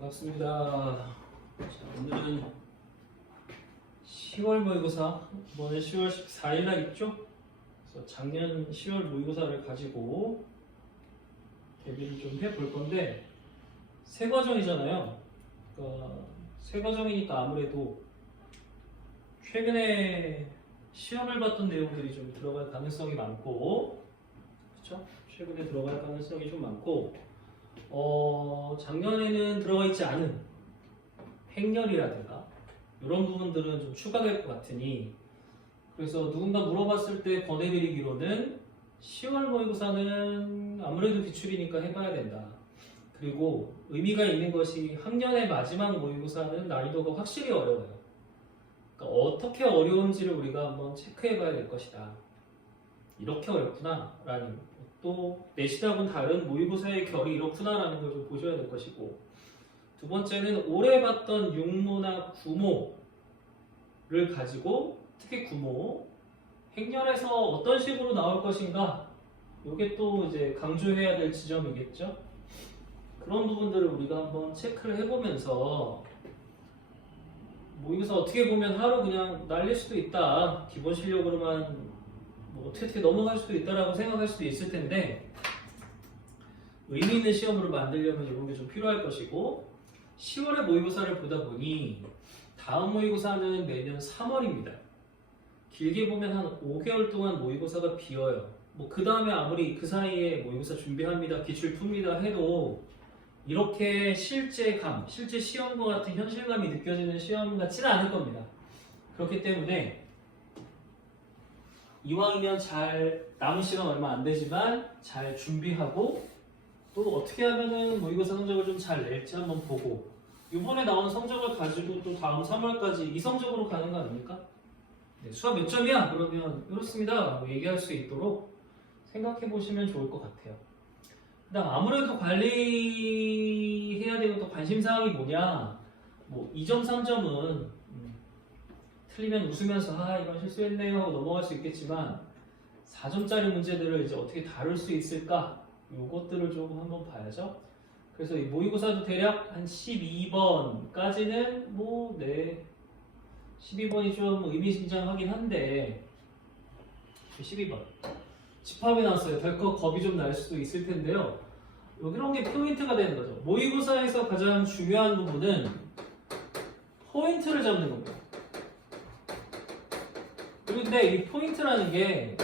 반갑습니다. 자, 오늘은 10월 모의고사, 이번에 10월 14일 날 있죠? 그래서 작년 10월 모의고사를 가지고 대비를 좀 해볼 건데, 새 과정이잖아요. 그러니까 새 과정이니까 아무래도 최근에 시험을 봤던 내용들이 좀 들어갈 가능성이 많고, 그렇죠? 최근에 들어갈 가능성이 좀 많고, 작년에는 들어가 있지 않은 행렬이라든가 이런 부분들은 좀 추가될 것 같으니, 그래서 누군가 물어봤을 때 권해드리기로는 10월 모의고사는 아무래도 기출이니까 해봐야 된다. 그리고 의미가 있는 것이 학년의 마지막 모의고사는 난이도가 확실히 어려워요. 그러니까 어떻게 어려운지를 우리가 한번 체크해봐야 될 것이다. 이렇게 어렵구나 라는, 또 내신하고는 다른 모의고사의 결이 이렇구나 라는 걸 좀 보셔야 될 것이고, 두 번째는 올해 봤던 육모나 구모를 가지고, 특히 구모, 행렬에서 어떤 식으로 나올 것인가, 이게 또 이제 강조해야 될 지점이겠죠. 그런 부분들을 우리가 한번 체크를 해보면서, 모의고사 어떻게 보면 하루 그냥 날릴 수도 있다, 기본 실력으로만 뭐 어떻게 넘어갈 수도 있다라고 생각할 수도 있을 텐데, 의미 있는 시험으로 만들려면 이런 게 좀 필요할 것이고, 10월에 모의고사를 보다 보니 다음 모의고사는 내년 3월입니다. 길게 보면 한 5개월 동안 모의고사가 비어요. 뭐 그 다음에 아무리 그 사이에 모의고사 준비합니다, 기출 풉니다 해도 이렇게 실제감, 실제 시험과 같은 현실감이 느껴지는 시험 같지는 않을 겁니다. 그렇기 때문에 이왕이면 잘, 남은 시간 얼마 안 되지만 잘 준비하고, 또 어떻게 하면은 모의고사 성적을 좀 잘 낼지 한번 보고, 이번에 나온 성적을 가지고 또 다음 3월까지 이 성적으로 가는 거 아닙니까? 네, 수학 몇 점이야? 그러면 이렇습니다 뭐 얘기할 수 있도록 생각해 보시면 좋을 것 같아요. 그다음 아무래도 관리해야 되고 또 관심사항이 뭐냐, 뭐 2점 3점은 틀리면 웃으면서 이건 실수했네요 하고 넘어갈 수 있겠지만, 4점짜리 문제들을 이제 어떻게 다룰 수 있을까, 요것들을 조금 한번 봐야죠. 그래서 이 모의고사도 대략 한 12번까지는 뭐 12번이 좀 의미심장하긴 한데, 12번 집합이 나왔어요. 덜컥 겁이 좀 날 수도 있을 텐데요. 이런 게 포인트가 되는 거죠. 모의고사에서 가장 중요한 부분은 포인트를 잡는 겁니다. 그런데 이 포인트라는 게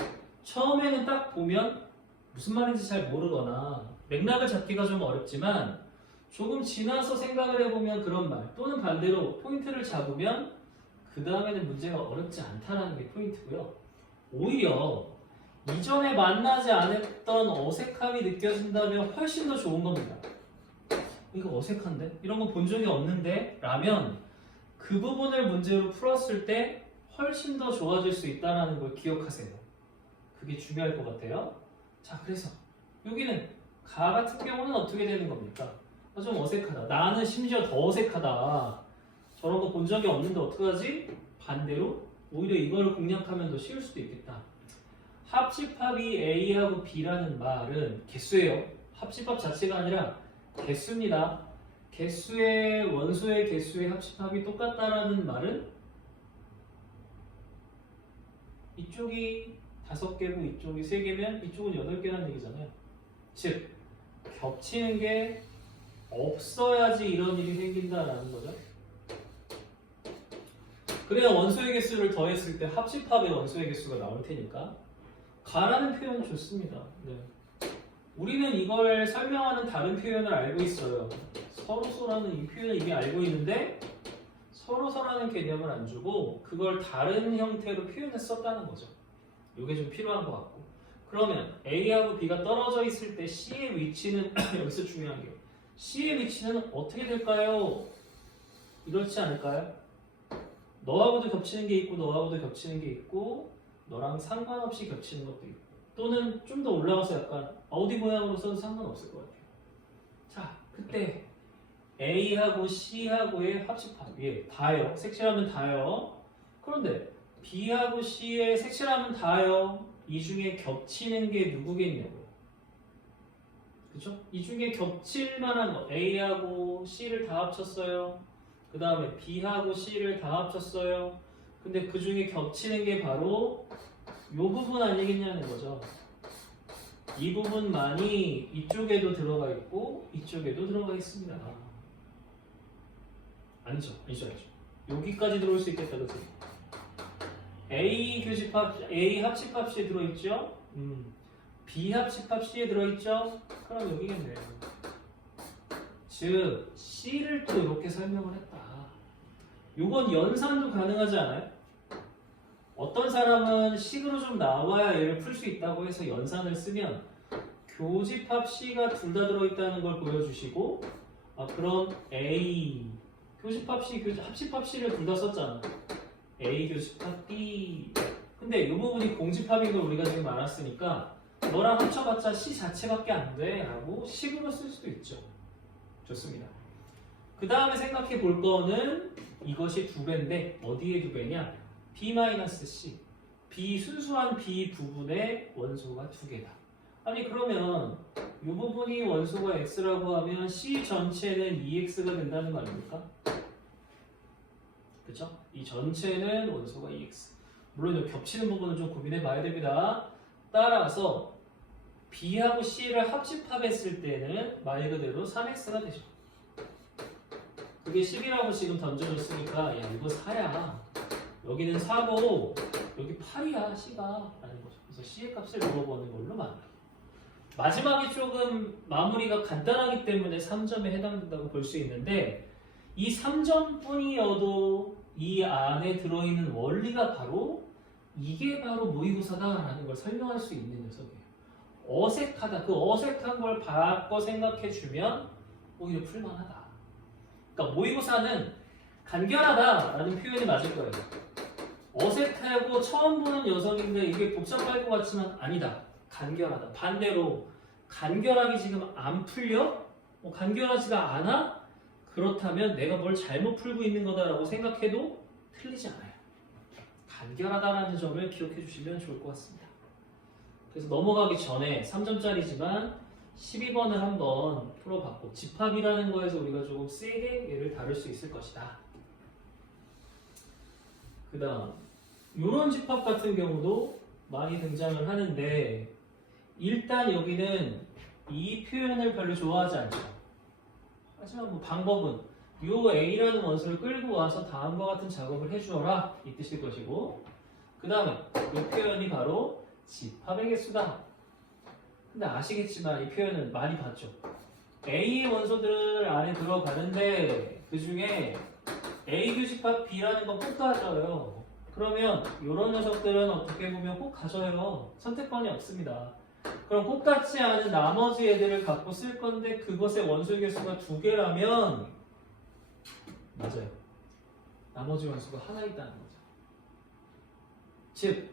처음에는 딱 보면 무슨 말인지 잘 모르거나 맥락을 잡기가 좀 어렵지만, 조금 지나서 생각을 해보면 그런 말, 또는 반대로 포인트를 잡으면 그 다음에는 문제가 어렵지 않다는 게 포인트고요. 오히려 이전에 만나지 않았던 어색함이 느껴진다면 훨씬 더 좋은 겁니다. 이거 어색한데? 이런 거 본 적이 없는데? 라면 그 부분을 문제로 풀었을 때 훨씬 더 좋아질 수 있다는 걸 기억하세요. 그게 중요할 것 같아요. 자, 그래서 여기는 가 같은 경우는 어떻게 되는 겁니까? 좀 어색하다. 나는 심지어 더 어색하다. 저런 거 본 적이 없는데 어떡하지? 반대로 오히려 이걸 공략하면 더 쉬울 수도 있겠다. 합집합이 A하고 B라는 말은 개수예요. 합집합 자체가 아니라 개수입니다. 개수의 원소의 개수의 합집합이 똑같다라는 말은 이쪽이 5개고 이쪽이 3개면 이쪽은 8개라는 얘기잖아요. 즉, 겹치는 게 없어야지 이런 일이 생긴다라는 거죠. 그래야 원소의 개수를 더했을 때 합집합의 원소의 개수가 나올 테니까 가라는 표현 좋습니다. 네. 우리는 이걸 설명하는 다른 표현을 알고 있어요. 서로서라는 이 표현을 이미 알고 있는데 서로서라는 개념을 안 주고 그걸 다른 형태로 표현했었다는 거죠. 이게 좀 필요한 것 같고, 그러면 A하고 B가 떨어져 있을 때 C의 위치는 여기서 중요한 게, C의 위치는 어떻게 될까요? 이렇지 않을까요? 너하고도 겹치는 게 있고 너하고도 겹치는 게 있고 너랑 상관없이 겹치는 것도 있고, 또는 좀 더 올라가서 약간 어디 모양으로 써도 상관없을 것 같아요. 자, 그때 A하고 C하고의 합집합, 다요. 색칠하면 다요. 그런데 B하고 C의 색칠하면 다요. 이 중에 겹치는 게 누구겠냐고요. 그죠? 이 중에 겹칠 만한 거 A하고 C를 다 합쳤어요. 그 다음에 B하고 C를 다 합쳤어요. 근데 그 중에 겹치는 게 바로 이 부분 아니겠냐는 거죠. 이 부분만이 이쪽에도 들어가 있고 이쪽에도 들어가 있습니다. 아니죠. 여기까지 들어올 수 있겠다, 그치? A 교집합, A 합집합 C에 들어있죠? B 합집합 C에 들어있죠? 그럼 여기겠네요. 즉 C를 또 이렇게 설명을 했다. 요건 연산도 가능하지 않아요? 어떤 사람은 식으로 좀 나와야 얘를 풀 수 있다고 해서 연산을 쓰면 교집합 C가 둘 다 들어있다는 걸 보여주시고 그럼 A 교집합 C, 합집합 C를 둘 다 썼잖아. A 교집합 B. 근데 이 부분이 공집합인 걸 우리가 지금 알았으니까 너랑 합쳐봤자 C 자체밖에 안 돼 라고 식으로 쓸 수도 있죠. 좋습니다. 그 다음에 생각해 볼 거는 이것이 두 배인데 어디에 두 배냐? B-C. B 순수한 B 부분의 원소가 두 개다. 아니 그러면 이 부분이 원소가 X라고 하면 C 전체는 2X가 된다는 거 아닙니까? 그쵸? 이 전체는 원소가 2X. 물론 이 겹치는 부분은 좀 고민해 봐야 됩니다. 따라서 B하고 C를 합집합했을 때는 말 그대로 3X가 되죠. 그게 10이라고 지금 던져줬으니까 야 이거 4야. 여기는 4고 여기 8이야 C가 라는 거죠. 그래서 C의 값을 물어보는 걸로 마지막에 조금 마무리가 간단하기 때문에 3점에 해당된다고 볼 수 있는데 이 3점뿐이어도 이 안에 들어있는 원리가 바로 이게 바로 모의고사다라는 걸 설명할 수 있는 녀석이에요. 어색하다. 그 어색한 걸 바꿔 생각해주면 오히려 풀만하다. 그러니까 모의고사는 간결하다라는 표현이 맞을 거예요. 어색하고 처음 보는 녀석인데 이게 복잡할 것 같지만 아니다. 간결하다. 반대로 간결하게 지금 안 풀려? 간결하지가 않아? 그렇다면 내가 뭘 잘못 풀고 있는 거다라고 생각해도 틀리지 않아요. 간결하다라는 점을 기억해 주시면 좋을 것 같습니다. 그래서 넘어가기 전에 3점짜리지만 12번을 한번 풀어봤고 집합이라는 거에서 우리가 조금 세게 얘를 다룰 수 있을 것이다. 그 다음 이런 집합 같은 경우도 많이 등장을 하는데 일단 여기는 이 표현을 별로 좋아하지 않죠. 하지만 뭐 방법은 요 A라는 원소를 끌고 와서 다음과 같은 작업을 해주어라 이 뜻일 것이고 그 다음에 이 표현이 바로 집합의 개수다. 근데 아시겠지만 이 표현은 많이 봤죠. A의 원소들 안에 들어가는데 그 중에 A 교집합 B라는 건 꼭 가져요. 그러면 이런 녀석들은 어떻게 보면 꼭 가져요. 선택권이 없습니다. 그럼 꼭 같지 않은 나머지 애들을 갖고 쓸 건데 그것의 원소 개수가 두 개라면 맞아요. 나머지 원소가 하나 있다는 거죠. 즉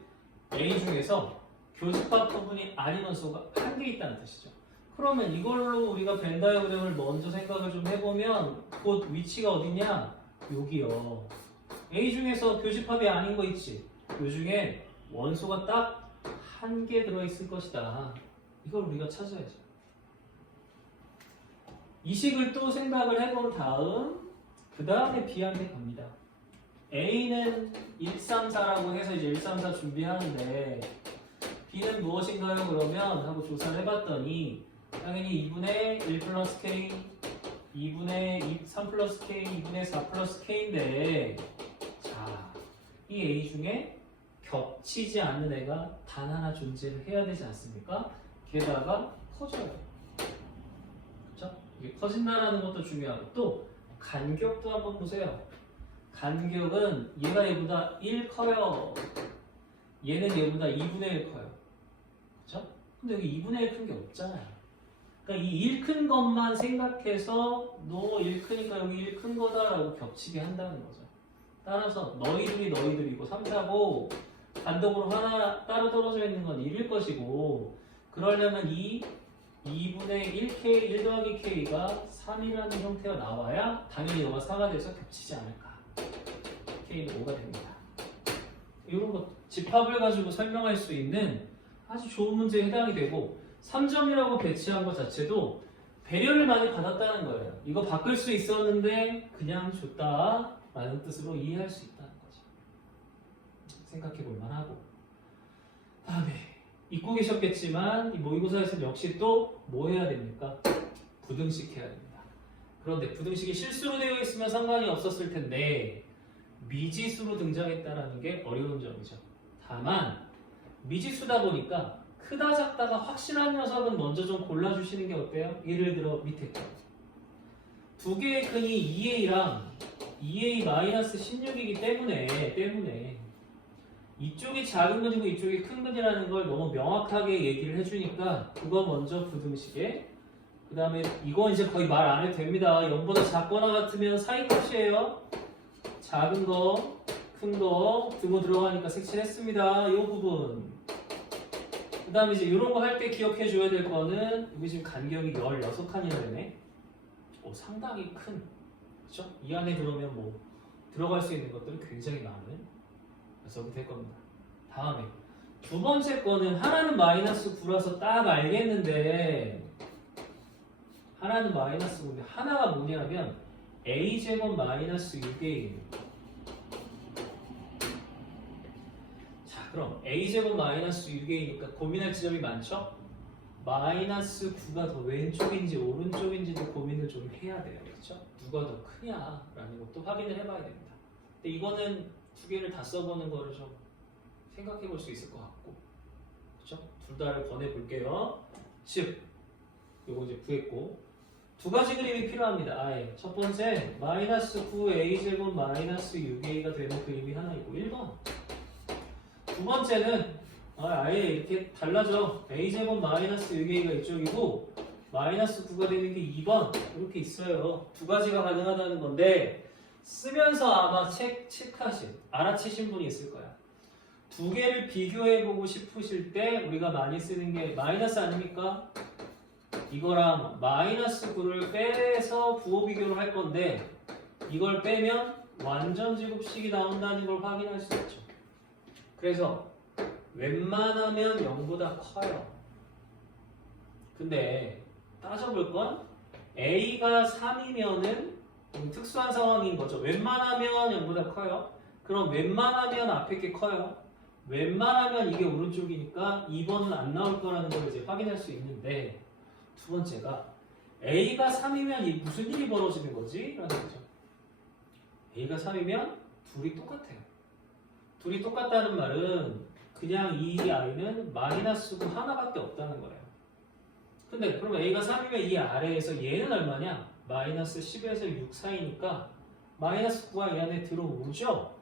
A 중에서 교집합 부분이 아닌 원소가 한 개 있다는 뜻이죠. 그러면 이걸로 우리가 벤 다이어그램을 먼저 생각을 좀 해보면 곧 위치가 어디냐? 여기요. A 중에서 교집합이 아닌 거 있지? 요 중에 원소가 딱 한 개 들어있을 것이다. 이걸 우리가 찾아야죠. 이 식을 또 생각을 해본 다음 그 다음에 B한테 갑니다. A는 134라고 해서 이제 134 준비하는데 B는 무엇인가요? 그러면 하고 조사를 해봤더니 당연히 2분의 1 플러스 K 2분의 3 플러스 K 2분의 4 플러스 K인데 자, 이 A 중에 겹치지 않는 애가 단 하나 존재를 해야 되지 않습니까? 게다가 커져요. 그렇죠? 이게 커진다라는 것도 중요하고 또 간격도 한번 보세요. 간격은 얘가 얘보다 1 커요. 얘는 얘보다 2분의 1 커요. 그렇죠? 근데 여기 2분의 1 큰 게 없잖아요. 그러니까 이 1 큰 것만 생각해서 너 1 크니까 여기 1 큰 거다라고 겹치게 한다는 거죠. 따라서 너희들이고 3, 4고 단독으로 하나 따로 떨어져 있는 건 1일 것이고 그러려면 이 2분의 1K, 1 더하기 K가 3이라는 형태가 나와야 당연히 너가 4가 돼서 겹치지 않을까. K는 5가 됩니다. 이런 것 집합을 가지고 설명할 수 있는 아주 좋은 문제에 해당이 되고 3점이라고 배치한 것 자체도 배려를 많이 받았다는 거예요. 이거 바꿀 수 있었는데 그냥 줬다 라는 뜻으로 이해할 수 있다는 거죠. 생각해 볼 만하고. 다음에 잊고 계셨겠지만 이 모의고사에서 역시 또 뭐 해야 됩니까? 부등식 해야 됩니다. 그런데 부등식이 실수로 되어 있으면 상관이 없었을 텐데 미지수로 등장했다는 게 어려운 점이죠. 다만 미지수다 보니까 크다 작다가 확실한 녀석은 먼저 좀 골라주시는 게 어때요? 예를 들어 밑에 거. 두 개의 근이 2a랑 2a-16이기 때문에 이쪽이 작은 근이고 이쪽이 큰 근이라는 걸 너무 명확하게 얘기를 해주니까 그거 먼저 부등식에, 그 다음에 이거 이제 거의 말 안 해도 됩니다. 0보다 작거나 같으면 사이값이에요. 작은 거, 큰 거 등호 들어가니까 색칠했습니다. 이 부분. 그 다음에 이제 이런 거 할 때 기억해 줘야 될 거는 여기 지금 간격이 16칸이나 되네. 상당히 큰, 그렇죠? 이 안에 들어오면 뭐 들어갈 수 있는 것들은 굉장히 많은 녀석이 될 겁니다. 다음에 두 번째 거는 하나는 마이너스 9라서 딱 알겠는데, 하나는 마이너스 9인데 하나가 뭐냐면 a제곱 마이너스 6a입니다. 자, 그럼 a제곱 마이너스 6a니까 고민할 지점이 많죠? 마이너스 9가 더 왼쪽인지 오른쪽인지도 고민을 좀 해야 돼요. 그렇죠? 누가 더 크냐라는 것도 확인을 해봐야 됩니다. 근데 이거는 두 개를 다 써보는 거를 좀 생각해 볼 수 있을 것 같고, 그렇죠? 둘 다를 권해 볼게요. 즉, 이거 이제 구했고, 두 가지 그림이 필요합니다. 아예 첫 번째 마이너스 9a제곱 마이너스 6a가 되는 그림이 하나 있고 1번. 두 번째는 아예 이렇게 달라져. a제곱 마이너스 6a가 이쪽이고 마이너스 9가 되는 게 2번 이렇게 있어요. 두 가지가 가능하다는 건데 쓰면서 아마 알아채신 분이 있을 거야. 두 개를 비교해보고 싶으실 때 우리가 많이 쓰는 게 마이너스 아닙니까? 이거랑 마이너스 9를 빼서 부호 비교를 할 건데 이걸 빼면 완전 제곱식이 나온다는 걸 확인할 수 있죠. 그래서 웬만하면 0보다 커요. 근데 따져볼 건 a가 3이면은 특수한 상황인 거죠. 웬만하면 0보다 커요. 그럼 웬만하면 앞에 게 커요. 웬만하면 이게 오른쪽이니까 2번은 안 나올 거라는 걸 이제 확인할 수 있는데, 두 번째가 a가 3이면 무슨 일이 벌어지는 거지? 라는 거죠. a가 3이면 둘이 똑같아요. 둘이 똑같다는 말은 그냥 이 i는 마이너스 9 하나밖에 없다는 거예요. 근데 그럼 a가 3이면 이 아래에서 얘는 얼마냐? 마이너스 10에서 6 사이니까 마이너스 9가 이 안에 들어오죠?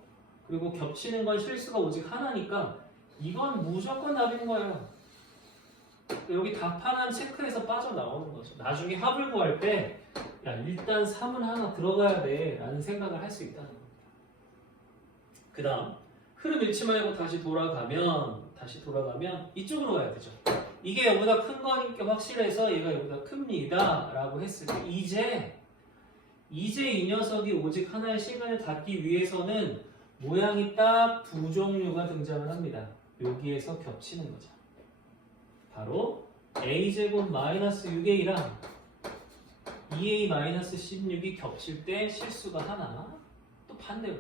그리고 겹치는 건 실수가 오직 하나니까 이건 무조건 답인 거예요. 여기 답 하나 체크해서 빠져나오는 거죠. 나중에 합을 구할 때 야, 일단 3은 하나 들어가야 돼 라는 생각을 할 수 있다는 겁니다. 그 다음 흐름 잃지 말고 다시 돌아가면 이쪽으로 가야 되죠. 이게 얘보다 큰 거니까 확실해서 얘가 얘보다 큽니다 라고 했을 때 이제 이 녀석이 오직 하나의 시간을 닫기 위해서는 모양이 딱 두 종류가 등장을 합니다. 여기에서 겹치는 거죠. 바로 a제곱 마이너스 6a랑 2a 마이너스 16이 겹칠 때 실수가 하나, 또 반대로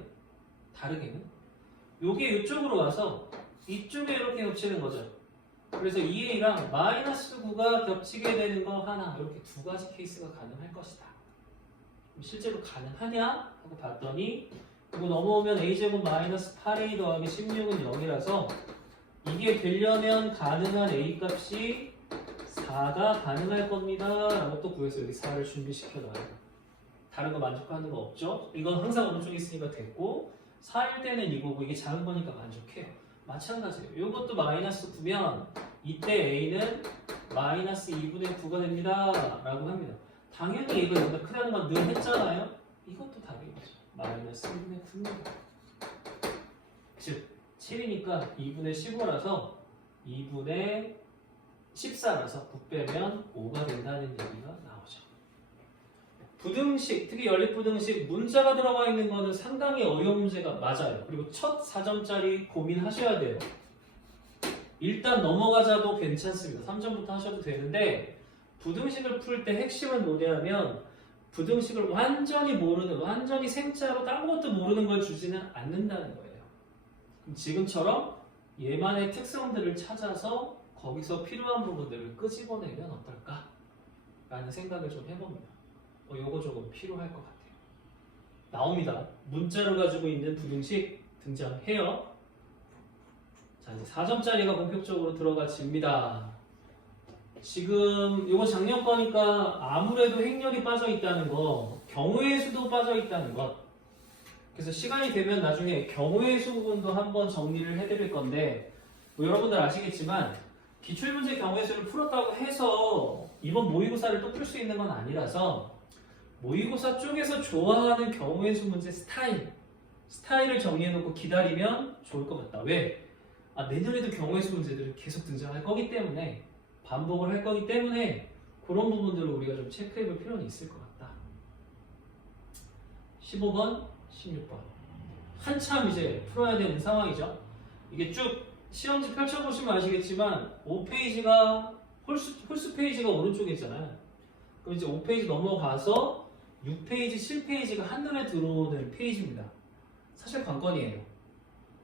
다르게는 요게 이쪽으로 와서 이쪽에 이렇게 겹치는 거죠. 그래서 2a랑 마이너스 9가 겹치게 되는 거 하나, 이렇게 두 가지 케이스가 가능할 것이다. 실제로 가능하냐? 하고 봤더니 이거 넘어오면 a제곱 마이너스 8a 더하기 16은 0이라서 이게 되려면 가능한 a 값이 4가 가능할 겁니다 라고 또 구해서 여기 4를 준비시켜 놔요. 다른 거 만족하는 거 없죠? 이건 항상 오른쪽에 있으니까 됐고 4일 때는 이거고 이게 작은 거니까 만족해요. 마찬가지예요. 이것도 마이너스 9면 이때 a는 마이너스 2분의 9가 됩니다 라고 합니다. 당연히 a가 여기보다 크다는 건 늘 했잖아요. 이것도 답이겠죠. 마이너스 2분의 9입니다. 즉 7이니까 2분의 15라서 2분의 14라서 9 빼면 5가 된다는 얘기가 나오죠. 부등식, 특히 연립부등식 문자가 들어가 있는 거는 상당히 어려운 문제가 맞아요. 그리고 첫 4점짜리 고민하셔야 돼요. 일단 넘어가자도 괜찮습니다. 3점부터 하셔도 되는데 부등식을 풀 때 핵심은 뭐냐면 부등식을 완전히 모르는, 완전히 생짜로 아무것도 모르는 걸 주지는 않는다는 거예요. 그럼 지금처럼 얘만의 특성들을 찾아서 거기서 필요한 부분들을 끄집어내면 어떨까? 라는 생각을 좀 해봅니다. 요거 조금 필요할 것 같아요. 나옵니다. 문자로 가지고 있는 부등식 등장해요. 자, 이제 4점짜리가 본격적으로 들어가집니다. 지금 이거 작년 거니까 아무래도 행렬이 빠져 있다는 거, 경우의 수도 빠져 있다는 것. 그래서 시간이 되면 나중에 경우의 수 부분도 한번 정리를 해드릴 건데, 뭐 여러분들 아시겠지만 기출문제 경우의 수를 풀었다고 해서 이번 모의고사를 또 풀 수 있는 건 아니라서 모의고사 쪽에서 좋아하는 경우의 수 문제 스타일을 정리해놓고 기다리면 좋을 것 같다. 왜? 내년에도 경우의 수 문제들이 계속 등장할 거기 때문에, 반복을 할 거기 때문에 그런 부분들을 우리가 좀 체크해 볼 필요는 있을 것 같다. 15번, 16번 한참 이제 풀어야 되는 상황이죠. 이게 쭉 시험지 펼쳐보시면 아시겠지만 5페이지가 홀수 페이지가 오른쪽에 있잖아요. 그럼 이제 5페이지 넘어가서 6페이지, 7페이지가 한눈에 들어오는 페이지입니다. 사실 관건이에요.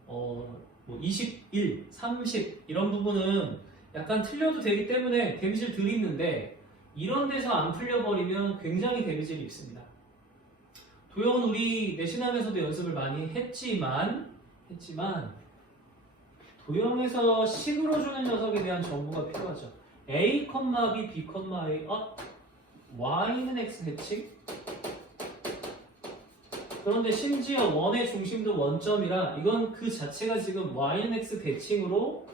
뭐 21, 30 이런 부분은 약간 틀려도 되기 때문에 데미지를 덜 입는데, 이런 데서 안 풀려버리면 굉장히 데미지를 입습니다. 도형은 우리 내신함에서도 연습을 많이 했지만 도형에서 식으로 주는 녀석에 대한 정보가 필요하죠. a, b, b, a, y는 x 대칭. 그런데 심지어 원의 중심도 원점이라 이건 그 자체가 지금 y는 x 대칭으로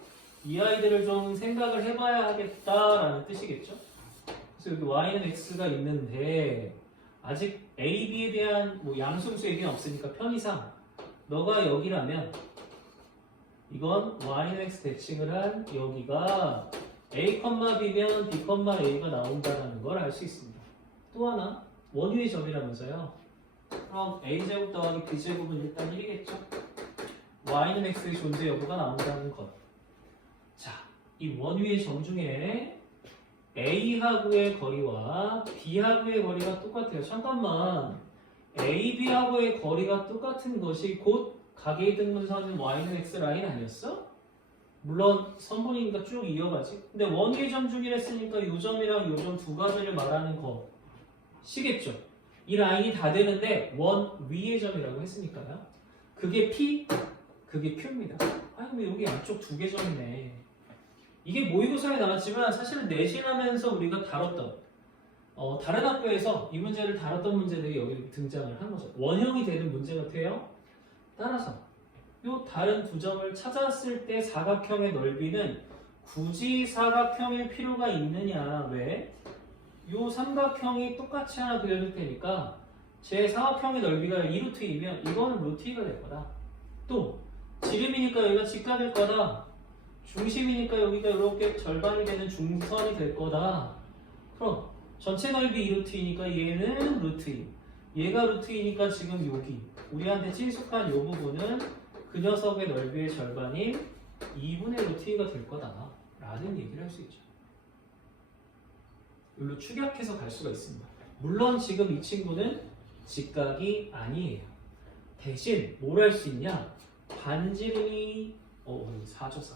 이 아이들을 좀 생각을 해봐야 하겠다라는 뜻이겠죠. 그래서 여기 y는 x가 있는데 아직 a, b에 대한 뭐 양수수 얘기는 없으니까 편의상 너가 여기라면 이건 y는 x 대칭을 한 여기가 a, b면 b, a가 나온다는 걸 알 수 있습니다. 또 하나 원위의 점이라면서요. 그럼 a제곱 더하기 b제곱은 일단 1이겠죠. y는 x의 존재 여부가 나온다는 것. 자, 이 원위의 점 중에 A하고의 거리와 B하고의 거리가 똑같아요. 잠깐만, A, B하고의 거리가 똑같은 것이 곧 각의 등분선은 Y는 X 라인 아니었어? 물론 선분이니까 쭉 이어가지. 근데 원위의 점 중이랬으니까 이 점이랑 이 점 두 가지를 말하는 것이겠죠. 이 라인이 다 되는데 원 위의 점이라고 했으니까요. 그게 P, 그게 Q입니다. 근데 여기 양쪽 두 개 점이네. 이게 모의고사에 나왔지만 사실은 내신하면서 우리가 다뤘던 다른 학교에서 이 문제를 다뤘던 문제들이 여기 등장을 한 거죠. 원형이 되는 문제 같아요. 따라서 이 다른 두 점을 찾았을 때 사각형의 넓이는 굳이 사각형일 필요가 있느냐. 왜? 이 삼각형이 똑같이 하나 그려줄 테니까 제 사각형의 넓이가 2루트이면 이거는 루트 2가 될 거다. 또 지름이니까 여기가 직각일 거다. 중심이니까 여기가 이렇게 절반이 되는 중선이 될 거다. 그럼 전체 넓이 2루트이니까 얘는 루트 2. 얘가 루트 2니까 지금 여기 우리한테 친숙한 이 부분은 그 녀석의 넓이의 절반인 2분의 루트 2가 될 거다 라는 얘기를 할 수 있죠. 여기로 축약해서 갈 수가 있습니다. 물론 지금 이 친구는 직각이 아니에요. 대신 뭘 할 수 있냐? 반지름이 4조사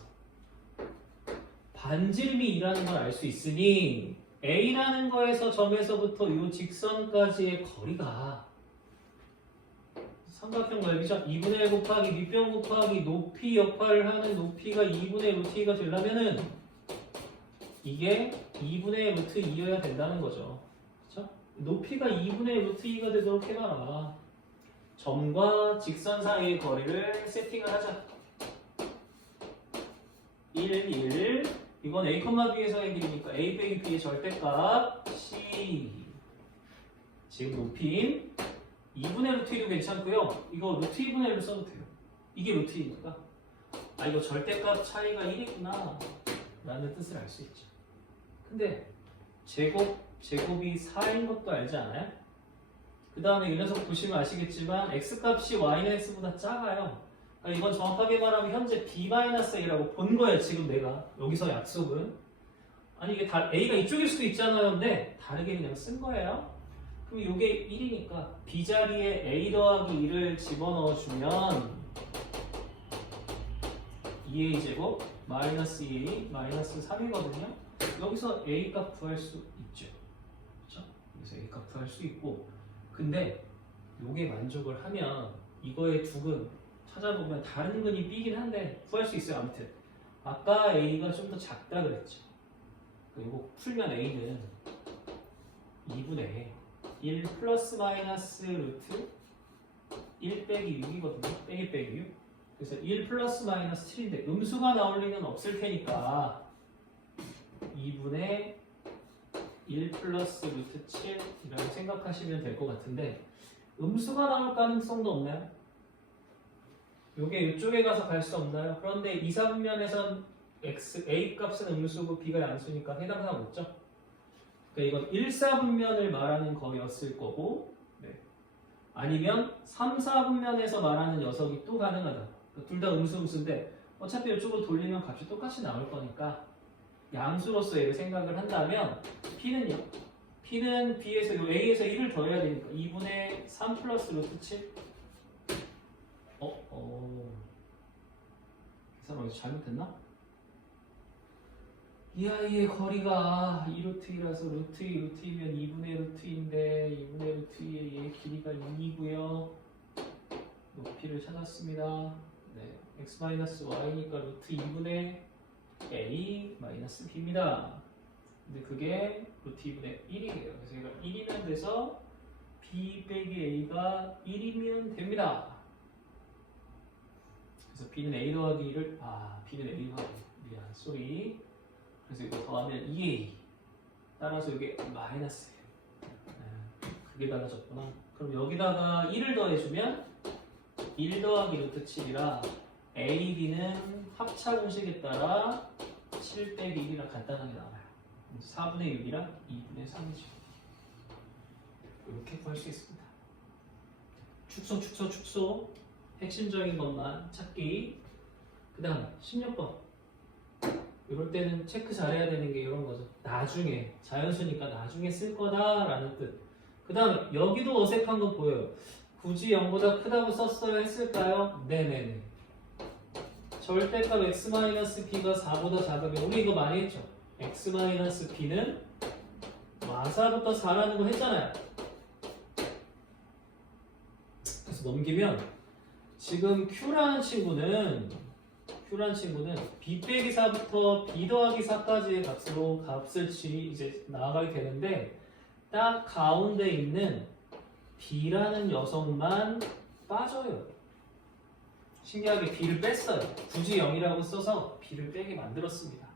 반지름이 2라는 걸 알 수 있으니 A라는 거에서 점에서부터 이 직선까지의 거리가 삼각형 넓이죠. 2분의 1 곱하기 밑변 곱하기 높이 역할을 하는 높이가 2분의 루트 2가 되려면은 이게 2분의 루트 2여야 된다는 거죠. 그렇죠? 높이가 2분의 루트 2가 되도록 해봐라. 점과 직선 사이의 거리를 세팅을 하자. 1, 1 이건 A, B에서의 길이니까 A 빼기 B의 절대값 C. 지금 높임 2분의 루트 2도 괜찮고요. 이거 루트 2분의 1로 써도 돼요. 이게 루트 2니까 이거 절대값 차이가 1이구나 라는 뜻을 알 수 있죠. 근데 제곱이 4인 것도 알지 않아요? 그 다음에 이 녀석 보시면 아시겠지만 x값이 y는 x보다 작아요. 이건 정확하게 말하면 현재 B-A라고 본 거예요. 지금 내가 여기서 약속은. 아니 이게 다 A가 이쪽일 수도 있잖아요. 근데 다르게 그냥 쓴 거예요. 그럼 이게 1이니까 B 자리에 A 더하기 2를 집어넣어주면 2A 제곱 마이너스 2A 마이너스 3이거든요. 여기서 A 값 구할 수 있죠. 그렇죠? 그래서 A 값 구할 수 있고 근데 요게 만족을 하면 이거의 두 근 찾아보면 다른 근이 B긴 한데 구할 수 있어요. 아무튼 아까 A가 좀 더 작다 그랬죠. 이거 풀면 A는 2분의 1 플러스 마이너스 루트 1 빼기 6이거든요. 빼기 6. 그래서 1 플러스 마이너스 7인데 음수가 나올 리는 없을 테니까 2분의 1 플러스 루트 7이라고 생각하시면 될 것 같은데 음수가 나올 가능성도 없나요? 요게 이쪽에 가서 갈 수 없나요? 그런데 2, 3면에선 A 값은 음수고 B가 양수니까 해당 사항 없죠? 그러니까 이건 1, 4분면을 말하는 거였을 거고 아니면 3, 4분면에서 말하는 녀석이 또 가능하다. 둘 다 음수인데 어차피 이쪽으로 돌리면 값이 똑같이 나올 거니까 양수로서 얘를 생각을 한다면 P는요? P는 B에서 요 A에서 1을 더해야 되니까 2분의 3 플러스 루트 7 계산 어디서 잘못했나? 이 아이의 거리가 2루트2라서 루트 2, 루트 2면 2분의 루트 2인데 2분의 루트 2의 얘 길이가 2이고요. 높이를 찾았습니다. 네, x-y니까 루트 2분의 a 마이너스 b입니다. 근데 그게 루트 2분의 1이에요. 그래서 얘가 1이면 돼서 b 빼기 a가 1이면 됩니다. 그래서 b는 a 더하기 2를 b는 a 더하기 미안 쏘리. 그래서 이거 더하면 2a 따라서 이게 마이너스예요. 그게 달라졌구나. 그럼 여기다가 1을 더해주면 1 더하기 루트 7이라 a, b는 합차 공식에 따라 7 빼기 1이라 간단하게 나와요. 4분의 6이랑 2분의 3이죠. 이렇게 구할 수 있습니다. 축소 핵심적인 것만 찾기. 그 다음 16번 이럴 때는 체크 잘해야 되는 게 이런 거죠. 나중에 자연수니까 나중에 쓸 거다라는 뜻. 그 다음에 여기도 어색한 거 보여요. 굳이 0보다 크다고 썼어야 했을까요? 네네네. 절대값 x-b가 4보다 작으면 우리 이거 많이 했죠. x-b는 마사부터 4라는 거 했잖아요. 그래서 넘기면 지금 q라는 친구는 b 빼기 4부터 b 더하기 4까지의 값으로 값을 이제 나아가게 되는데 딱 가운데 있는 b라는 녀석만 빠져요. 신기하게 b를 뺐어요. 굳이 0이라고 써서 b를 빼게 만들었습니다.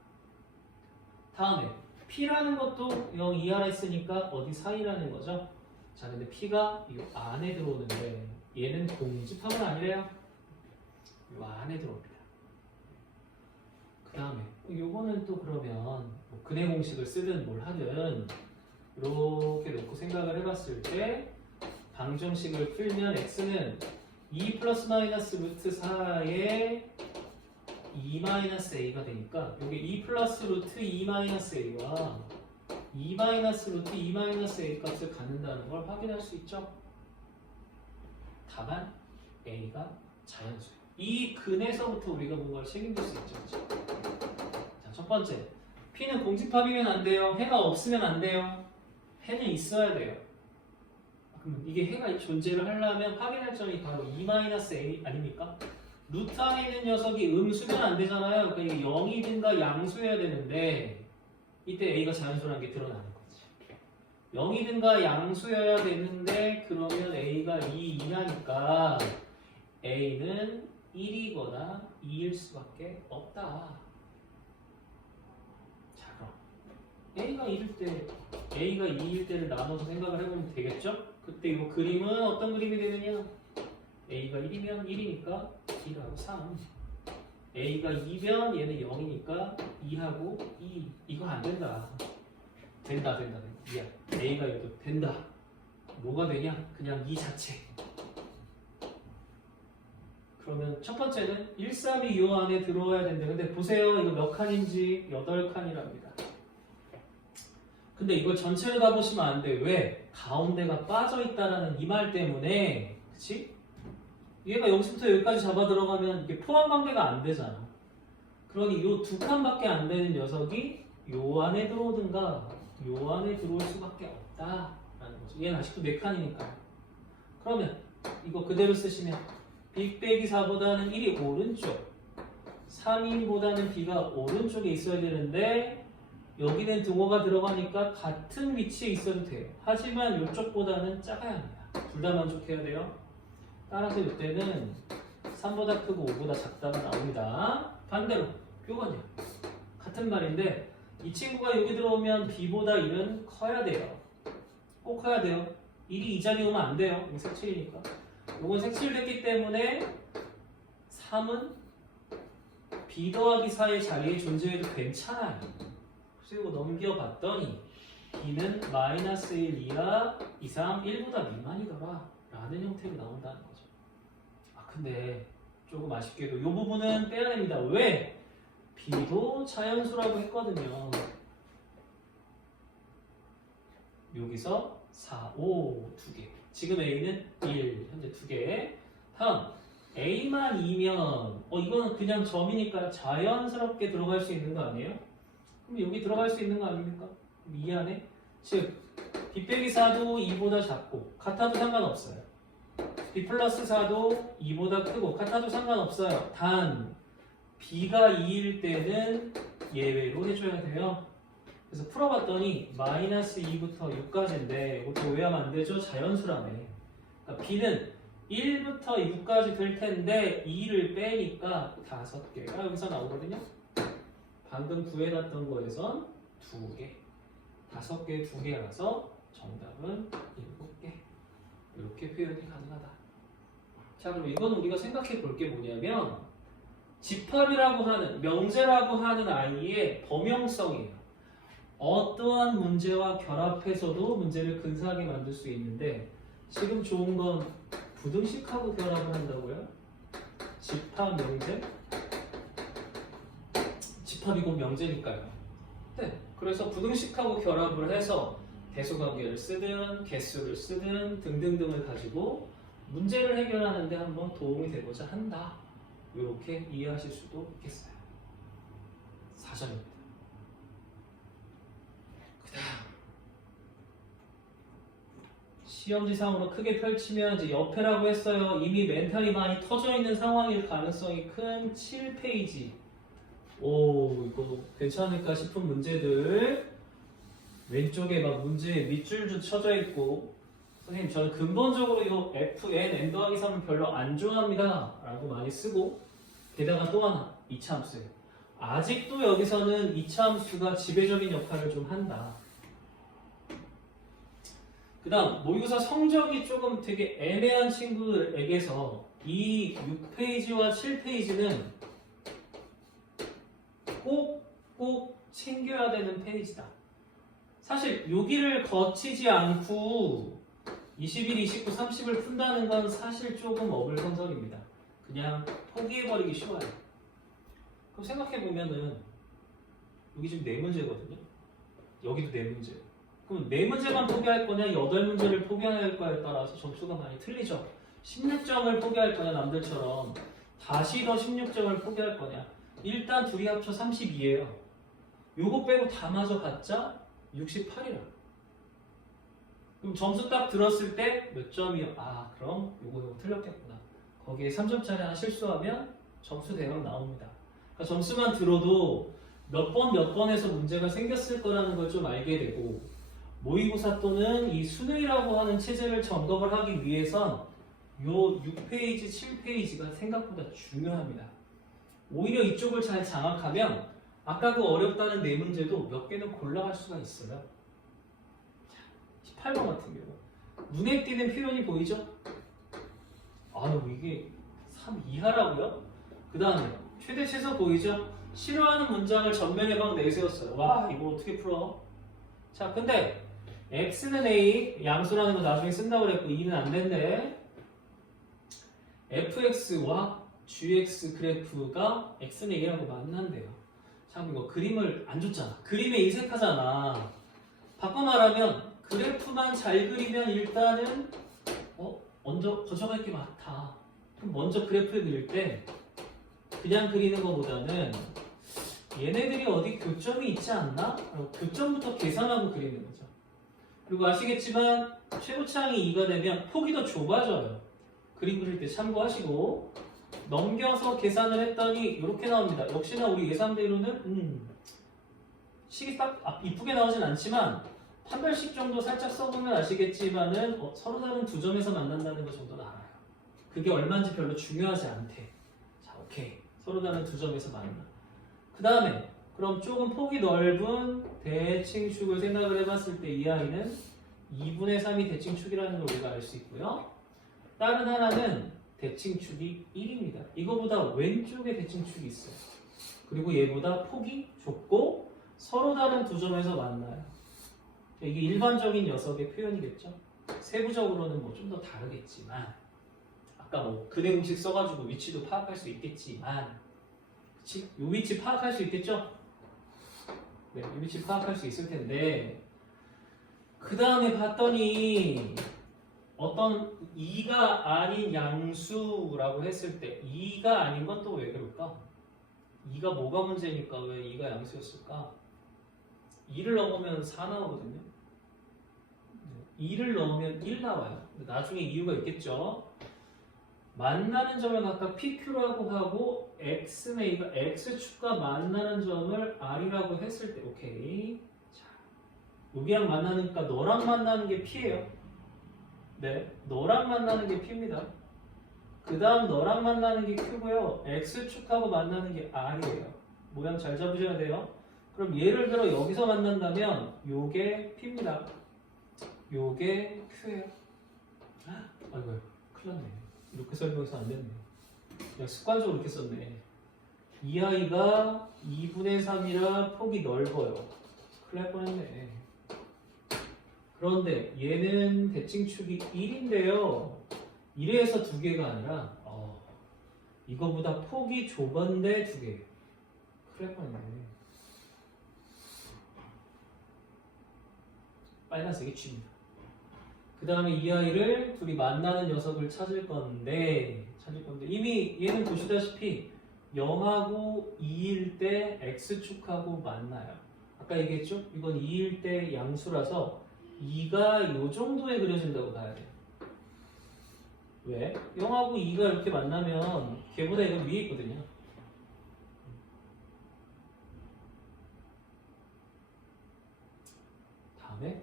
다음에 p라는 것도 0 이하에 있으니까 어디 사이라는 거죠. 자, 근데 p가 이 안에 들어오는데 얘는 공집합은 아니래요. 이 안에 들어옵니다. 그 다음에 요거는 또 그러면 뭐 근해 공식을 쓰든 뭘 하든 이렇게 놓고 생각을 해봤을 때 방정식을 풀면 x는 2 플러스 마이너스 루트 4의 2 마이너스 a가 되니까 여기 2 플러스 루트 2 마이너스 a와 2 마이너스 루트 2 마이너스 a 값을 갖는다는 걸 확인할 수 있죠. 다만 a가 자연수예요. 이 근에서부터 우리가 뭔가를 책임질 수 있죠. 그렇죠? 자, 첫 번째 p는 공집합이면 안 돼요. 해가 없으면 안 돼요. 해는 있어야 돼요. 그럼 이게 해가 존재를 하려면 확인할 점이 바로 2-a 아닙니까? 루트 안에 있는 녀석이 음수면 안 되잖아요. 그러니까 이게 0이든가 양수여야 되는데 이때 a가 자연수라는 게 드러나는 거지. 0이든가 양수여야 되는데 그러면 a가 2 이하니까 a는 1이거나 2일 수밖에 없다. 자, 그럼 a가 2일 때를 나눠서 생각을 해보면 되겠죠? 그때 이 그림은 어떤 그림이 되느냐? a가 1이면 1이니까 2하고 3. a가 2면 얘는 0이니까 2하고 2. 이거 안 된다. 된다. 미안. a가 이것도 된다. 뭐가 되냐? 그냥 2 자체. 그러면 첫 번째는 132 요 안에 들어와야 된대. 근데 보세요. 이거 몇 칸인지 8칸이랍니다. 근데 이걸 전체를 다 보시면 안 돼. 왜? 가운데가 빠져있다라는 이 말 때문에. 그치? 얘가 여기서부터 여기까지 잡아 들어가면 이게 포함 관계가 안 되잖아. 그러니 요 두 칸밖에 안 되는 녀석이 요 안에 들어오든가 요 안에 들어올 수밖에 없다라는 거죠. 얘는 아직도 4칸이니까. 그러면 이거 그대로 쓰시면 빅 빼기 4보다는 1이 오른쪽, 3인보다는 B가 오른쪽에 있어야 되는데 여기는 등호가 들어가니까 같은 위치에 있어도 돼요. 하지만 이쪽보다는 작아야 합니다. 둘 다 만족해야 돼요. 따라서 이때는 3보다 크고 5보다 작다가 나옵니다. 반대로 요건요. 같은 말인데 이 친구가 여기 들어오면 B보다 1은 커야 돼요. 꼭 커야 돼요. 1이 이 자리에 오면 안 돼요. 이거 색칠이니까. 요건 색칠됐기 때문에 3은 B 더하기 4의 자리에 존재해도 괜찮아요. 그리고 넘겨봤더니 B는 마이너스 1 이하 이상 1보다 미만이더라 라는 형태로 나온다는 거죠. 아 근데 조금 아쉽게도 이 부분은 빼야 됩니다. 왜? B도 자연수라고 했거든요. 여기서 4, 5, 2개. 지금 A는 1, 현재 2개. 다음 A만 2면 이거는 그냥 점이니까 자연스럽게 들어갈 수 있는 거 아니에요? 그럼 여기 들어갈 수 있는 거 아닙니까? 이 안에? 즉 B 빼기 4도 2보다 작고 같아도 상관없어요. B 플러스 4도 2보다 크고 같아도 상관없어요. 단 B가 2일 때는 예외로 해줘야 돼요. 그래서 풀어봤더니 마이너스 2부터 6까지인데 이것도 오해하면 안 되죠? 자연수라네. 그러니까 B는 1부터 6까지 될 텐데 2를 빼니까 5개가 여기서 나오거든요. 방금 구해놨던 거에선 2개, 5개, 2개라서 정답은 7개. 이렇게 표현이 가능하다. 자, 그럼 이건 우리가 생각해 볼 게 뭐냐면 집합이라고 하는, 명제라고 하는 아이의 범용성이에요. 어떠한 문제와 결합해서도 문제를 근사하게 만들 수 있는데 지금 좋은 건 부등식하고 결합을 한다고요? 집합, 명제? 집합이고 명제니까요. 네, 그래서 부등식하고 결합을 해서 대소관계를 쓰든 개수를 쓰든 등등등을 가지고 문제를 해결하는데 한번 도움이 되고자 한다. 이렇게 이해하실 수도 있겠어요. 4점입니다. 그 다음 시험지상으로 크게 펼치면 이제 옆에라고 했어요. 이미 멘탈이 많이 터져 있는 상황일 가능성이 큰 7페이지. 오, 이거 괜찮을까 싶은 문제들. 왼쪽에 막 문제 밑줄도 쳐져 있고, 선생님 저는 근본적으로 이 fn n 더하기 3을 별로 안 좋아합니다 라고 많이 쓰고, 게다가 또 하나 2차 함수예요. 아직도 여기서는 2차 함수가 지배적인 역할을 좀 한다. 그 다음 모의고사 성적이 조금 되게 애매한 친구들에게서 이 6페이지와 7페이지는 꼭 챙겨야 되는 페이지다. 사실 여기를 거치지 않고 21, 29, 30을 푼다는 건 사실 조금 어불성설입니다. 그냥 포기해버리기 쉬워요. 그럼 생각해보면은 여기 지금 4문제거든요. 여기도 4문제. 그럼 4문제만 포기할 거냐 8문제를 포기할 거냐에 따라서 점수가 많이 틀리죠. 16점을 포기할 거냐 남들처럼 다시 더 16점을 포기할 거냐. 일단 둘이 합쳐 32예요. 요거 빼고 다 마저 봤자 68이라. 그럼 점수 딱 들었을 때 몇 점이요? 아 그럼 요거 틀렸겠구나. 거기에 3점짜리 하나 실수하면 점수 대강 나옵니다. 그러니까 점수만 들어도 몇 번에서 문제가 생겼을 거라는 걸 좀 알게 되고, 모의고사 또는 이 수능이라고 하는 체제를 점검을 하기 위해선 요 6페이지, 7페이지가 생각보다 중요합니다. 오히려 이쪽을 잘 장악하면 아까 그 어렵다는 4문제도 몇 개는 골라갈 수가 있어요. 18번 같은 경우 눈에 띄는 표현이 보이죠? 아유 이게 3 이하라고요? 그 다음에 최대 최소 보이죠? 싫어하는 문장을 전면에 막 내세웠어요. 와 이거 어떻게 풀어? 자 근데 x는 a 양수라는 거 나중에 쓴다고 그랬고 2는 안 된대. fx와 gx 그래프가 x는 a하고 만난대요. 자, 이거 그림을 안 줬잖아. 그림에 이색하잖아. 바꿔 말하면 그래프만 잘 그리면 일단은 먼저 거쳐갈 게 많다. 그럼 먼저 그래프를 그릴 때 그냥 그리는 것보다는 얘네들이 어디 교점이 있지 않나? 교점부터 계산하고 그리는 거죠. 그리고 아시겠지만 최고차항이 2가 되면 폭이 더 좁아져요. 그림 그릴 때 참고하시고 넘겨서 계산을 했더니 이렇게 나옵니다. 역시나 우리 예상대로는 식이 딱 이쁘게 나오진 않지만 판별식 정도 살짝 써보면 아시겠지만은 서로 다른 두 점에서 만난다는 것 정도는 알아요. 그게 얼마인지 별로 중요하지 않대. 자, 오케이. 서로 다른 두 점에서 만나. 그 다음에 그럼 조금 폭이 넓은 대칭축을 생각을 해봤을 때 이 아이는 2분의 3이 대칭축이라는 걸 우리가 알 수 있고요. 다른 하나는 대칭축이 1입니다. 이거보다 왼쪽에 대칭축이 있어요. 그리고 얘보다 폭이 좁고 서로 다른 두 점에서 만나요. 이게 일반적인 녀석의 표현이겠죠. 세부적으로는 뭐 좀 더 다르겠지만 아까 뭐 근해 공식 써가지고 위치도 파악할 수 있겠지만 그치? 이 위치 파악할 수 있겠죠? 네, 이 위치 파악할 수 있을 텐데 그 다음에 봤더니 어떤 2가 아닌 양수라고 했을 때 2가 아닌 건 또 왜 그럴까? 2가 뭐가 문제니까 왜 2가 양수였을까? 2를 넣으면 4 나오거든요. 2를 넣으면 1 나와요. 나중에 이유가 있겠죠. 만나는 점을 각각 PQ라고 하고 X는 A가 X축과 만나는 점을 R이라고 했을 때 오케이. 자, 여기랑 만나니까 너랑 만나는 게 P예요. 네, 너랑 만나는 게 P입니다. 그 다음 너랑 만나는 게 Q고요. X축하고 만나는 게 R이에요. 모양 잘 잡으셔야 돼요. 그럼 예를 들어 여기서 만난다면 요게 P입니다. 요게 Q예요. 아이고 큰일 났네. 이렇게 설명해서 안 됐네. 그냥 습관적으로 이렇게 썼네. 이 아이가 2분의 3이라 폭이 넓어요. 큰일 날 뻔했네. 그런데 얘는 대칭축이 1인데요. 1에서 2개가 아니라 이거보다 폭이 좁은데 2개. 큰일 날 뻔했네. 빨간색이 G입니다. 그 다음에 이 아이를 둘이 만나는 녀석을 찾을 건데 이미 얘는 보시다시피 0하고 2일 때 X축하고 만나요. 아까 얘기했죠? 이건 2일 때 양수라서 2가 요 정도에 그려진다고 봐야 돼요. 왜? 0하고 2가 이렇게 만나면 걔보다 이건 위에 있거든요. 다음에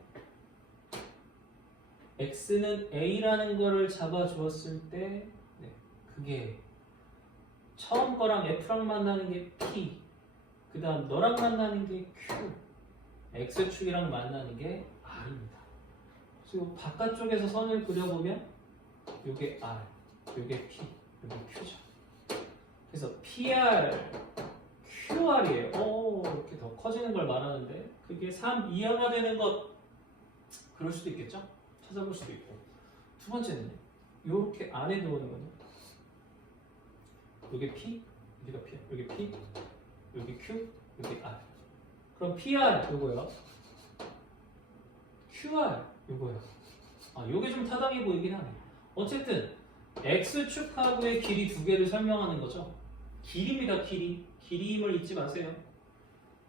X는 A라는 거를 잡아주었을 때 그게 처음 거랑 F랑 만나는 게 P 그 다음 너랑 만나는 게 Q X축이랑 만나는 게 R입니다. 그리고 바깥쪽에서 선을 그려보면 요게 R, 요게 P, 요게 Q죠. 그래서 PR, QR이에요. 이렇게 더 커지는 걸 말하는데 그게 3 이하가 되는 것 그럴 수도 있겠죠? 찾아볼 수도 있고. 두 번째는 이렇게 안에 들어오는 거는 여기 P, 여기가 P, 여기 P, 여기 Q, 여기 R. 그럼 PR 요거요. QR 요거요. 요게 좀 타당해 보이긴 하네. 어쨌든 X축하고의 길이 두 개를 설명하는 거죠. 길입니다. 길이임을 잊지 마세요.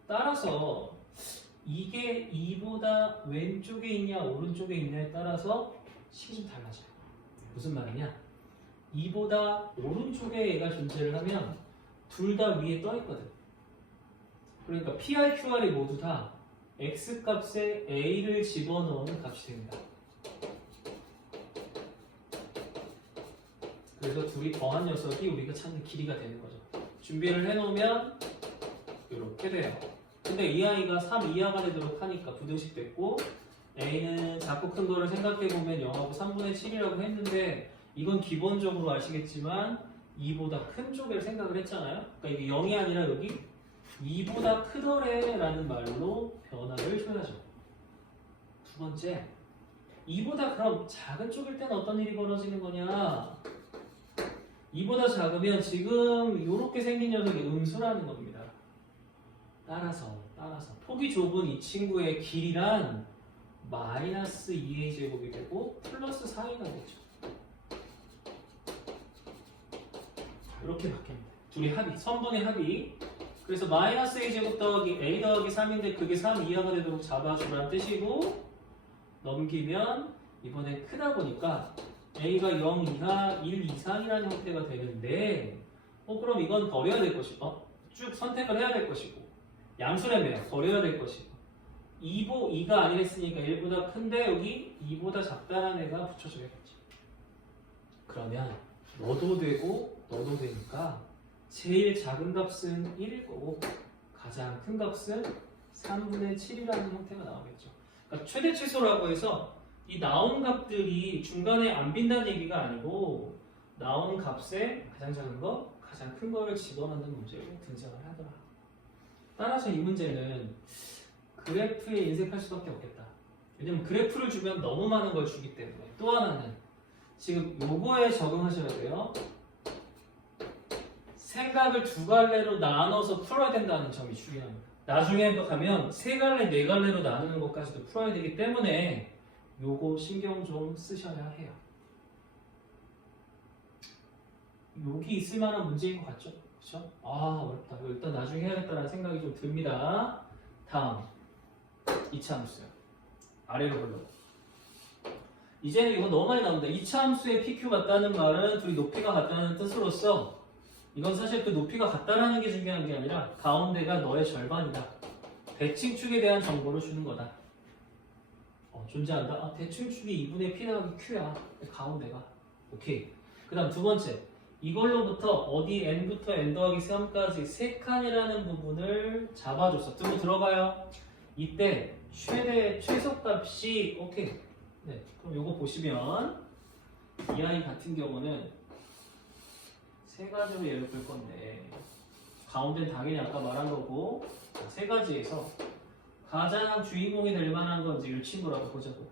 따라서 이게 2보다 왼쪽에 있냐 오른쪽에 있냐에 따라서 식이 좀 달라져요. 무슨 말이냐? 2보다 오른쪽에 얘가 존재를 하면 둘 다 위에 떠 있거든. 그러니까 PR, QR이 모두 다 X 값에 A를 집어넣는 값이 됩니다. 그래서 둘이 더한 녀석이 우리가 찾는 길이가 되는 거죠. 준비를 해놓으면 이렇게 돼요. 근데 이 아이가 3 이하가 되도록 하니까 부등식 됐고 A는 작고 큰 거를 생각해보면 0하고 3분의 7이라고 했는데 이건 기본적으로 아시겠지만 2보다 큰 쪽을 생각을 했잖아요. 그러니까 이게 0이 아니라 여기 2보다 크더래 라는 말로 변화를 줘야죠. 두 번째 2보다 그럼 작은 쪽일 때는 어떤 일이 벌어지는 거냐? 2보다 작으면 지금 이렇게 생긴 녀석이 음수라는 겁니다. 따라서 폭이 좁은 이 친구의 길이란 마이너스 2a 제곱이 되고 플러스 4a가 되죠. 이렇게 바뀝니다. 둘이 합이, 선분의 합이. 그래서 마이너스 a 제곱 더하기 a 더하기 3인데 그게 3 이하가 되도록 잡아주라는 뜻이고, 넘기면 이번엔 크다 보니까 a가 0 이하 1 이상이라는 형태가 되는데, 그럼 이건 버려야 될 것이고, 쭉 선택을 해야 될 것이고, 양수라며 버려야 될 것이고, 2가 아니랬으니까 1보다 큰데 여기 2보다 작다는 애가 붙여줘야겠지. 그러면 너도 되고 너도 되니까 제일 작은 값은 1일 거고 가장 큰 값은 3분의 7이라는 형태가 나오겠죠. 그러니까 최대 최소라고 해서 이 나온 값들이 중간에 안 빈다는 얘기가 아니고 나온 값에 가장 작은 거, 가장 큰 거를 집어넣는 문제로 등장을 하더라. 따라서 이 문제는 그래프에 인색할 수밖에 없겠다. 왜냐면 그래프를 주면 너무 많은 걸 주기 때문에. 또 하나는 지금 요거에 적응하셔야 돼요. 생각을 두 갈래로 나눠서 풀어야 된다는 점이 중요합니다. 나중에 가면 세 갈래, 네 갈래로 나누는 것까지도 풀어야 되기 때문에 요거 신경 좀 쓰셔야 해요. 여기 있을 만한 문제인 것 같죠? 그렇죠? 아, 어렵다. 이거 일단 나중에 해야겠다는 생각이 좀 듭니다. 다음 2차 함수요. 아래로 올라. 이제는 이거 너무 많이 나온다. 2차 함수의 PQ 같다는 말은 둘이 높이가 같다는 뜻으로서 이건 사실 그 높이가 같다라는 게 중요한 게 아니라 가운데가 너의 절반이다. 대칭축에 대한 정보를 주는 거다. 존재한다. 아, 대칭축이 2분의 P 더하기 Q야. 가운데가. 오케이. 그 다음 두 번째. 이걸로부터 어디 n부터 n 더하기 3까지 세 칸이라는 부분을 잡아줬어. 들고 들어가요. 이때 최소값이 오케이. 네, 그럼 요거 보시면 이 아이 같은 경우는 세 가지로 예를 들 건데 가운데는 당연히 아까 말한 거고 세 가지에서 가장 주인공이 될 만한 건 이제 이 친구라고 보자고.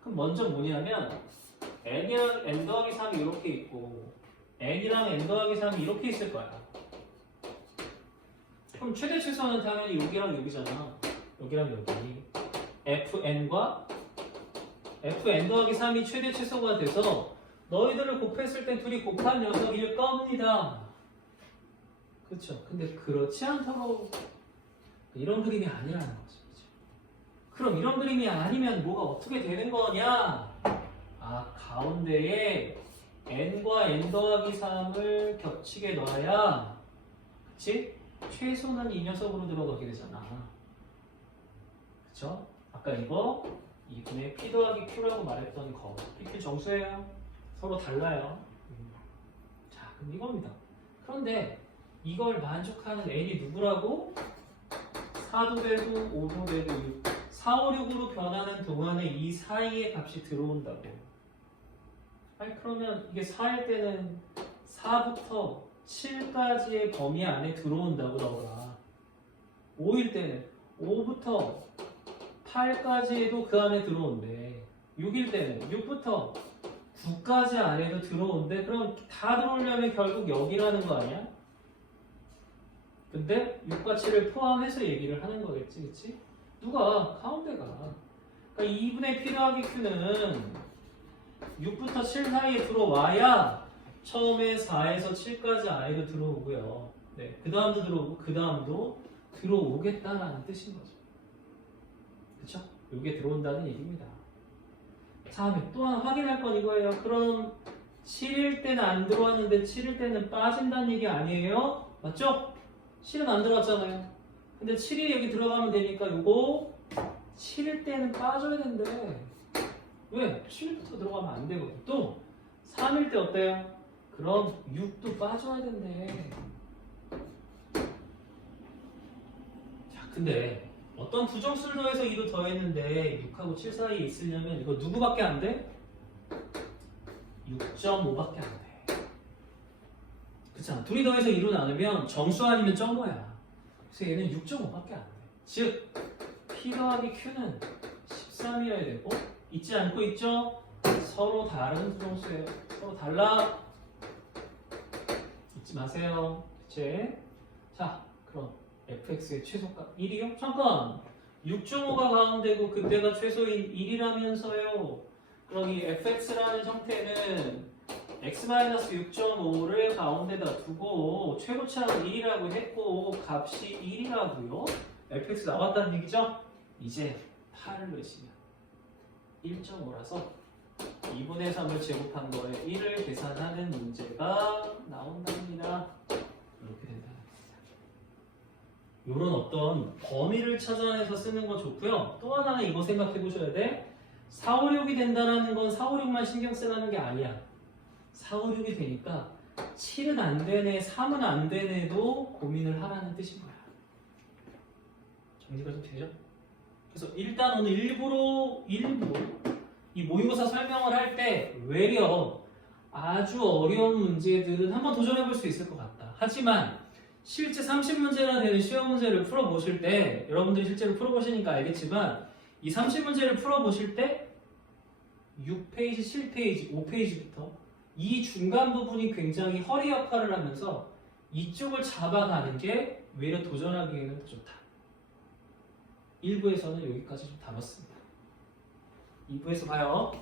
그럼 먼저 뭐냐면 n이랑 n 더하기 3이 이렇게 있고 n이랑 n 더하기 3이 이렇게 있을 거야. 그럼 최대 최소는 당연히 여기랑 여기잖아. 여기랑 여기. fn과 fn 더하기 3이 최대 최소가 돼서 너희들을 곱했을 때 둘이 곱한 녀석일 겁니다. 그렇죠? 근데 그렇지 않도록 이런 그림이 아니라는 거죠. 그렇죠? 그럼 이런 그림이 아니면 뭐가 어떻게 되는 거냐? 아, 가운데에 n과 n 더하기 3을 겹치게 넣어야 그치? 최소는 이 녀석으로 들어가게 되잖아. 그쵸? 아까 이거 2분의 P 더하기 Q라고 말했던 거 PQ 정수예요. 서로 달라요. 자, 그럼 이겁니다. 그런데 이걸 만족하는 n이 누구라고? 4도 되고 5도 되고 6 4, 5, 6으로 변하는 동안에 이 사이의 값이 들어온다고. 아니 그러면 이게 4일 때는 4부터 7까지의 범위 안에 들어온다고 너가. 5일 때는 5부터 8까지도 그 안에 들어온대. 6일 때는 6부터 9까지 안에도 들어온대. 그럼 다 들어오려면 결국 여기라는 거 아니야? 근데 6과 7을 포함해서 얘기를 하는 거겠지, 그치? 누가? 가운데가. 그러니까 2분의 P 더하기 Q는 6부터 7 사이에 들어와야 처음에 4에서 7까지 안에도 들어오고요. 네, 그 다음도 들어오고 그 다음도 들어오겠다라는 뜻인 거죠. 그쵸? 이게 들어온다는 얘기입니다. 다음에 또 하나 확인할 건 이거예요. 그럼 7일 때는 안 들어왔는데 7일 때는 빠진다는 얘기 아니에요? 맞죠? 7은 안 들어왔잖아요. 근데 7이 여기 들어가면 되니까 요거 7일 때는 빠져야 된대. 왜? 7일부터 들어가면 안 되거든. 또 3일 때 어때요? 그럼 6도 빠져야 된대. 자, 근데 어떤 부정수를 더해서 2도 더했는데 6하고 7 사이에 있으려면 이거 누구밖에 안 돼? 6.5밖에 안 돼. 그렇잖아. 둘이 더해서 2로 나누면 정수 아니면 점호야. 그래서 얘는 6.5밖에 안 돼. 즉 P 더하기 Q는 13이어야 되고 있지 않고 있죠? 서로 다른 부정수예요. 서로 달라. 잊지 마세요. 그치? 자, 그럼 fx의 최소값 1이요? 잠깐! 6.5가 가운데고 그때가 최소인 1이라면서요. 그럼 이 fx라는 형태는 x-6.5를 가운데다 두고 최고차는 1이라고 했고 값이 1이라고요. fx 나왔다는 얘기죠? 이제 8을 넣으시면 1.5라서 2분의 3을 제곱한 거에 1을 계산하는 문제가 나온답니다. 이렇게 된다는 겁니다. 이런 어떤 범위를 찾아내서 쓰는 건 좋고요. 또 하나는 이거 생각해 보셔야 돼. 4, 5, 6이 된다는 건 4, 5, 6만 신경 쓰라는 게 아니야. 4, 5, 6이 되니까 7은 안 되네, 3은 안 되네도 고민을 하라는 뜻인 거야. 정리가 좀 되죠? 그래서 일단 오늘 일부 이 모의고사 설명을 할 때 외려 아주 어려운 문제들은 한번 도전해 볼 수 있을 것 같다. 하지만 실제 30문제나 되는 시험 문제를 풀어보실 때 여러분들이 실제로 풀어보시니까 알겠지만 이 30문제를 풀어보실 때 6페이지, 7페이지, 5페이지부터 이 중간 부분이 굉장히 허리 역할을 하면서 이쪽을 잡아가는 게 외려 도전하기에는 더 좋다. 1부에서는 여기까지 좀 다뤘습니다. 2부에서 봐요.